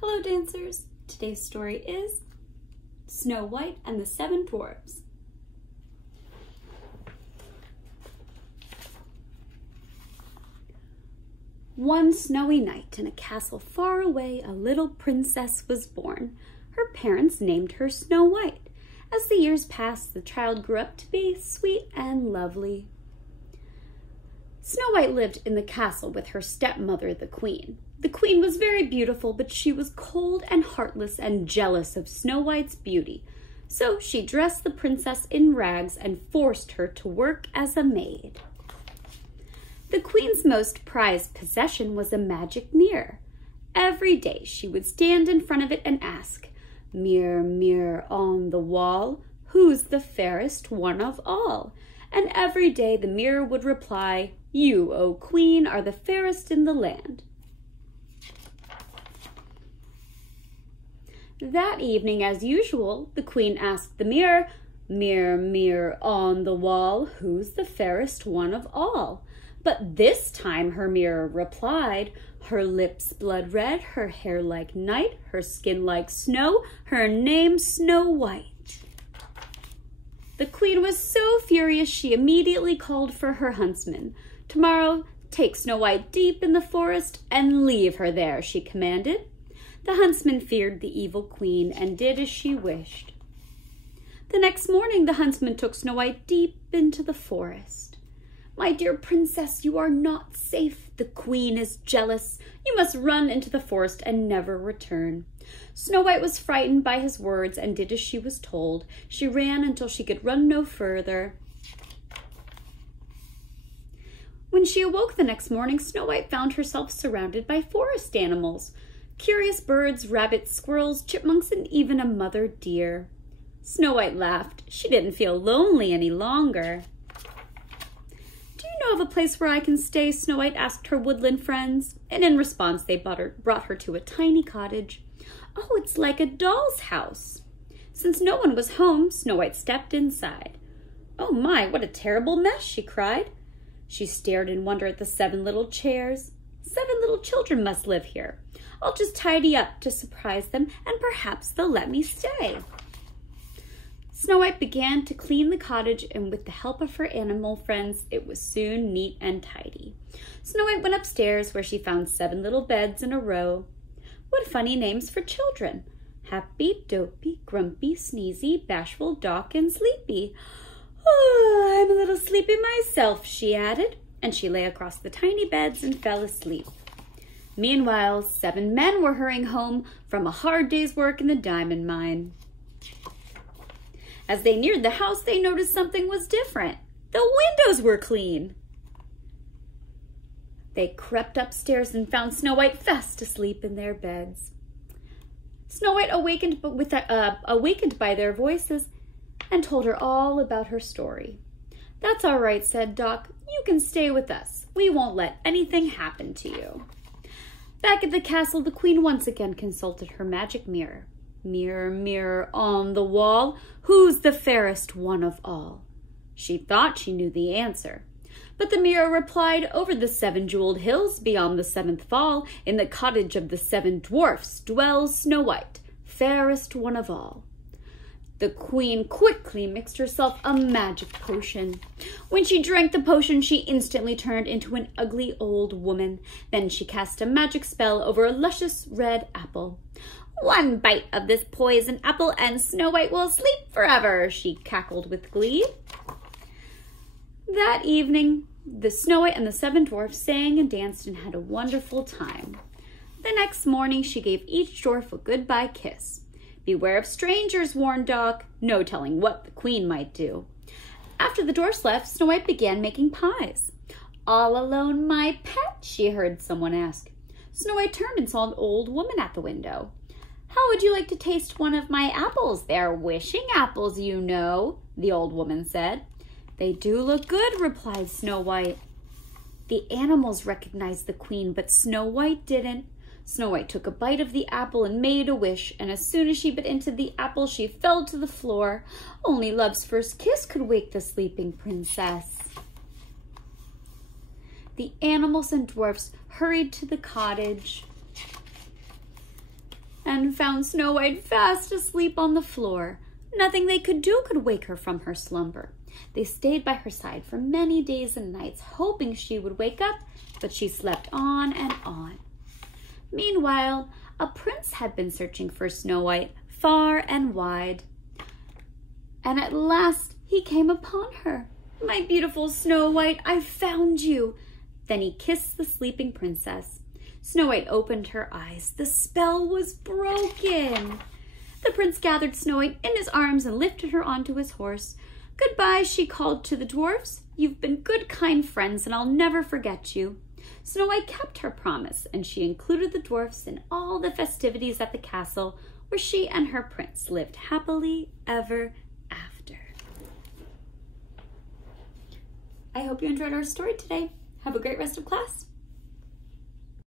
Hello dancers! Today's story is Snow White and the Seven Dwarfs. One snowy night in a castle far away, a little princess was born. Her parents named her Snow White. As the years passed, the child grew up to be sweet and lovely. Snow White lived in the castle with her stepmother, the queen. The queen was very beautiful, but she was cold and heartless and jealous of Snow White's beauty. So she dressed the princess in rags and forced her to work as a maid. The queen's most prized possession was a magic mirror. Every day she would stand in front of it and ask, "Mirror, mirror on the wall, who's the fairest one of all?" And every day the mirror would reply, "You, O queen, are the fairest in the land." That evening, as usual, the queen asked the mirror, "Mirror, mirror on the wall, who's the fairest one of all?" But this time her mirror replied, "Her lips blood red, her hair like night, her skin like snow, her name Snow White." The queen was so furious she immediately called for her huntsman. "Tomorrow, take Snow White deep in the forest and leave her there," she commanded. The huntsman feared the evil queen and did as she wished. The next morning, the huntsman took Snow White deep into the forest. "My dear princess, you are not safe. The queen is jealous. You must run into the forest and never return." Snow White was frightened by his words and did as she was told. She ran until she could run no further. When she awoke the next morning, Snow White found herself surrounded by forest animals. Curious birds, rabbits, squirrels, chipmunks, and even a mother deer. Snow White laughed. She didn't feel lonely any longer. "Do you know of a place where I can stay?" Snow White asked her woodland friends, and in response they brought her to a tiny cottage. "Oh, it's like a doll's house." Since no one was home, Snow White stepped inside. "Oh my, what a terrible mess," she cried. She stared in wonder at the 7 little chairs. 7 little children must live here. I'll just tidy up to surprise them, and perhaps they'll let me stay." Snow White began to clean the cottage, and with the help of her animal friends, it was soon neat and tidy. Snow White went upstairs, where she found 7 little beds in a row. What funny names for children! Happy, Dopey, Grumpy, Sneezy, Bashful, Doc, and Sleepy. "Oh, I'm a little sleepy myself," she added, and she lay across the tiny beds and fell asleep. Meanwhile, 7 men were hurrying home from a hard day's work in the diamond mine. As they neared the house, they noticed something was different. The windows were clean. They crept upstairs and found Snow White fast asleep in their beds. Snow White awakened by their voices and told her all about her story. "That's all right," said Doc. "You can stay with us. We won't let anything happen to you." Back at the castle, the queen once again consulted her magic mirror. "Mirror, mirror on the wall, who's the fairest one of all?" She thought she knew the answer. But the mirror replied, "Over the 7 jeweled hills, beyond the 7th fall, in the cottage of the 7 dwarfs, dwells Snow White, fairest one of all." The queen quickly mixed herself a magic potion. When she drank the potion, she instantly turned into an ugly old woman. Then she cast a magic spell over a luscious red apple. "One bite of this poison apple and Snow White will sleep forever," she cackled with glee. That evening, the Snow White and the 7 dwarfs sang and danced and had a wonderful time. The next morning, she gave each dwarf a goodbye kiss. "Beware of strangers," warned Doc. No telling what the queen might do. After the dwarfs left, Snow White began making pies. "All alone, my pet?" she heard someone ask. Snow White turned and saw an old woman at the window. "How would you like to taste one of my apples? They're wishing apples, you know," the old woman said. "They do look good," replied Snow White. The animals recognized the queen, but Snow White didn't. Snow White took a bite of the apple and made a wish, and as soon as she bit into the apple, she fell to the floor. Only love's first kiss could wake the sleeping princess. The animals and dwarfs hurried to the cottage. again found Snow White fast asleep on the floor. Nothing they could do could wake her from her slumber. They stayed by her side for many days and nights, hoping she would wake up, but she slept on and on. Meanwhile, a prince had been searching for Snow White far and wide, and at last he came upon her. "My beautiful Snow White, I found you." Then he kissed the sleeping princess. Snow White opened her eyes. The spell was broken. The prince gathered Snow White in his arms and lifted her onto his horse. "Goodbye," she called to the dwarfs. "You've been good, kind friends, and I'll never forget you." Snow White kept her promise, and she included the dwarfs in all the festivities at the castle, where she and her prince lived happily ever after. I hope you enjoyed our story today. Have a great rest of class.